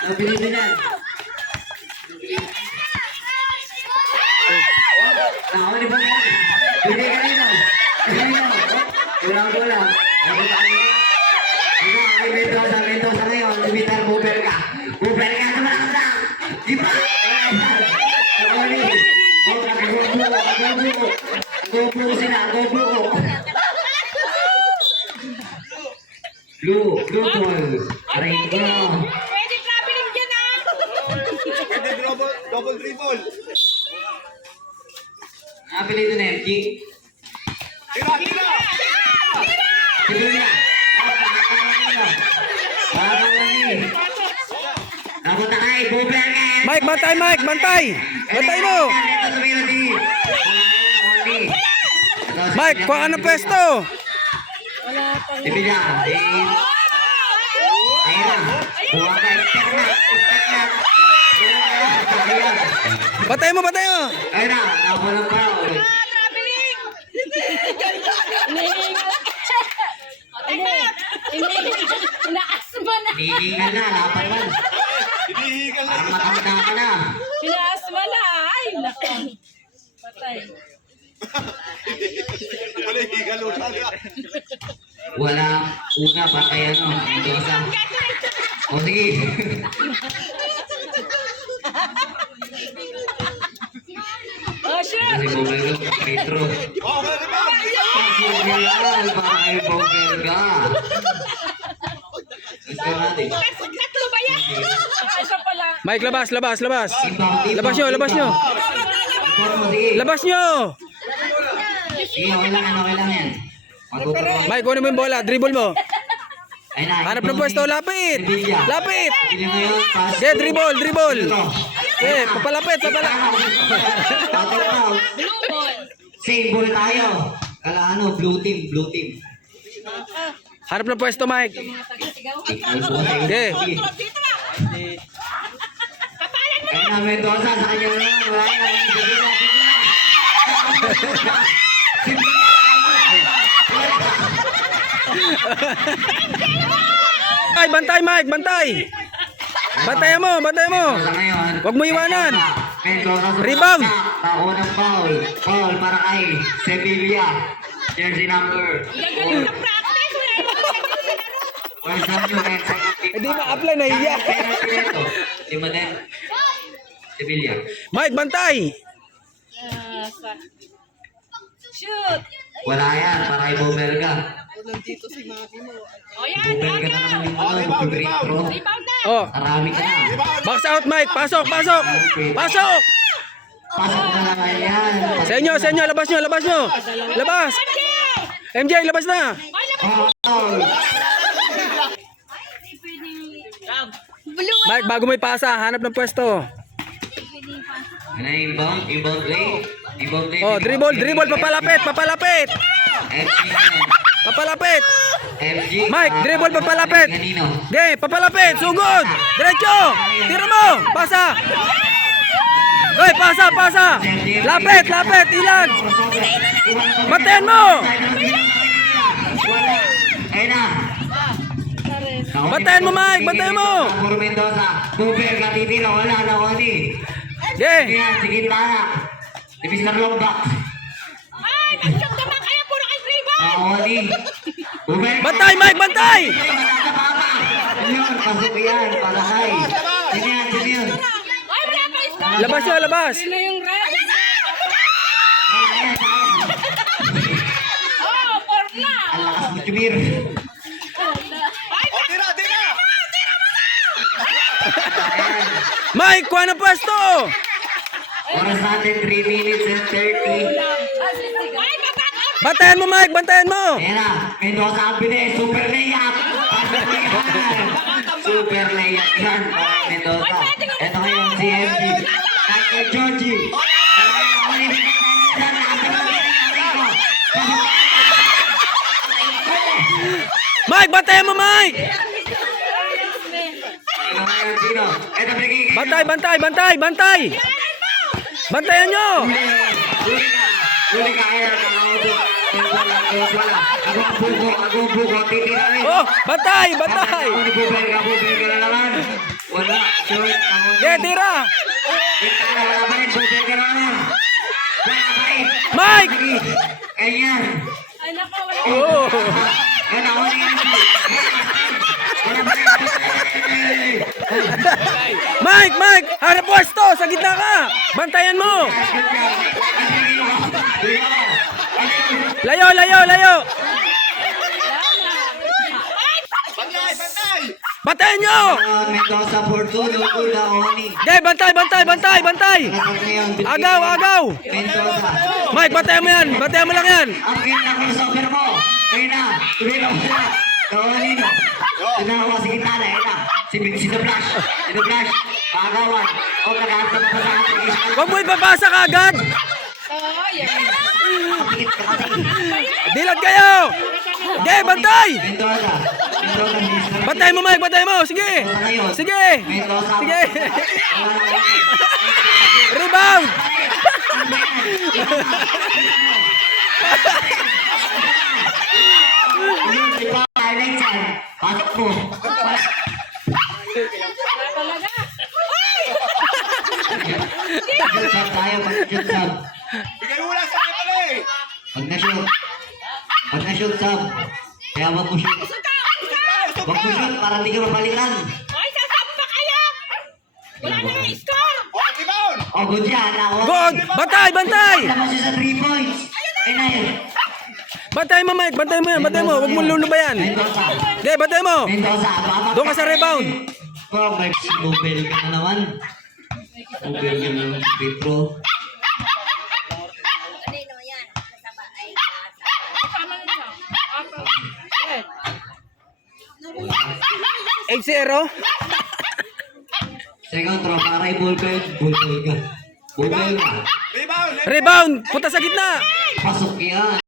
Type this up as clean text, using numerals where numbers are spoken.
Nabilis na yan. Nakawali po yan. Hindi ka rin o. Kulang-kulang. Ito, ay Mendoza ngayon. Lumitar, buber ka. Buber ka sa malakasang. Di ba? Nakawali. Go-buko sila. Go-buko. Blue ball. Aray ko. Pwede traveling dyan ah! Pwede double dribble. Apelido na MG. Tira, tira! Tira! Napunta kay Buber ka! Mike, bantay Mike, bantay! Bantay mo! Mike, kuha ka ng pwesto! Ibigay. Ayun na. Buha ka. Bantay mo, bantay mo! Ayun na. Nakulang pa. Traveling! Inaasma na! Hinihingal na. Lapan man. Hinihigal na. Parang matanda ka na. Inaasma na! Ay, nako! Patay. Wala higal ulit. Wala. Una pa kaya no. Mendoza. O sige. Oh, shit! Kasi Bobelga. Petro. Oh, wala naman. Pagkakayal para kay Bobelga. Gusto natin. Tatlo ba yan? Isa pala. Mike, labas, labas, labas! Ibang. Labas nyo, labas nyo! Sige. Labas nyo! Sige, okay lang yan. Okay lang yan. Magkukuruan. Mike, kunin mo yung bola, dribble mo! Ay na. Hanap ng pwesto, lapit! Lapit! Bili mo yun. Pass. Okay, dribble, dribble! Ito. Okay, papalapit, papalapit! Tatay daw. Blue ball. Same ball tayo. Kala ano, blue team, blue team. Hanap ng pwesto, Mike! Okay. Dito ba? Kaya na Mendoza sa kanya naman. Wala na. Ay, bantay Mike, bantay! Bantay mo, bantay mo! Sa ngayon. Huwag mo iwanan. Mendoza sa Rebound. Taunang foul. Foul para kay Sevilla. Jersey number. Gagaling ng practice. Where's that new and second team? Hindi ma-apply, nahiya. Penalty nito. Lima din. Sevilla. Mike, bantay! Shoot! Wala yan. Para kay Bobelga. O yan, Bobelga na naman yung ano. Retro. rebound na! Oh, Marami ka na. box out Mike, pasok, pasok! Pasok! Pasok na naman yan. Sa inyo, labas nyo, labas nyo! Labas! MJ, labas na! Foul. Mike, bago mo ipasa, hanap ng pwesto. Ano yung inbound? Inbound play? Inbound play. Oh, dribble, dribble, papalapit, papalapit! FG naman. Papalapit! FG. Mike, dribble, papalapit! Kanino? Okay, papalapit, sugod! Diretso! Tira mo! Pasa! Hoy, pasa, pasa! Lapit, lapit, ilag! Baten mo! Wala. Ayun na. Batain mo, Mike, batain mo. Puro Mendoza. Buber ka titira. Wala na Oni. Okay! Yan, sige tana. Tipis na long back. Ay, nagsyok naman kaya puro kayo rebound! Oni. Buber ka. Bantay, Mike, bantay! Ayun, pasok yan. Para kay. Sino yan, sino yun? Ay, wala pa isa! Labas nyo, labas! Sino yung red? Ayan, sayang. Oh, four na! Ang lakas mo, Chumir. Ay, Oh, tira, tira! Mike, kuha ng pwesto! Oras natin 3 minutes and 30. ay, baback out! Bantayan mo, Mike, bantayan mo! Ayan na, Mendoza ang bilis, super layup! Pasok mo yan! Super layup yan para kay Mendoza. Ito ngayon si MD. Kay Georgie. Mike, bantayan mo, Mike! Ito ngayon sino? Ito pinagiging. Bantay, bantay, bantay, bantay! Bantayan nyo! Huli ka, huli ka, ayan, nakaupo ka. Ako ang buko, titirahin. Oh, bantay, bantay. Bubel ka na naman. Wala, short. Okay, tira. Wala pa rin, bubel ka na naman. Wala pa rin. Mike! Ganyan. Ay, nako, wala. Oh. Yan ako na yan. Wala pa rin. Mike, harap pwesto, sa gitna ka. Bantayan mo. Layo. Bantay, bantay! Bantayan nyo. Mendoza Fortuno, Kuda, Oni. Okay, bantay. Agaw. Mendoza. Mike, bantayan mo lang yan. Ang pinaka-crossover mo. Ayun na. Tuloy na mo sila. Oni no. Tinawa si Gitana. Ayun na. Si The Flash. Pagawan. O nag-aantap pa sa ating isa. Huwag mo ipapasa ka agad. Oo, yan. Kapit ka kasi. Dilat kayo. Okay, bantay. Mendoza. Bantay mo, Mike, bantay mo. Sige. Mendoza. Rebound. Pasok mo. Talaga. Shoot sub tayo. Pag-shoot sub. Bigay mo lang sa akin pala eh! Pag na-shoot sub. Kaya wag mo shoot. Wag mo shoot para hindi ka mapalikan. Ay, sasamba kayo. Wala na nga score. Oh, rebound! O, good yan. Good. Bantay. Labas siya sa 3 points. Ayun na yun. Bantay mo, Mike, bantay mo yan. Huwag mo lulubayan. Mendoza. Okay, bantay mo. Mendoza. Doon ka sa rebound. Oh, Mike, bubel ka na naman. Bubel ka na naman, Petro. Tama na siya. Okay. 8-0. Second throw, para i-ball ka yun. Bubel ka. Rebound! Rebound. Punta sa gitna. Pasok yan.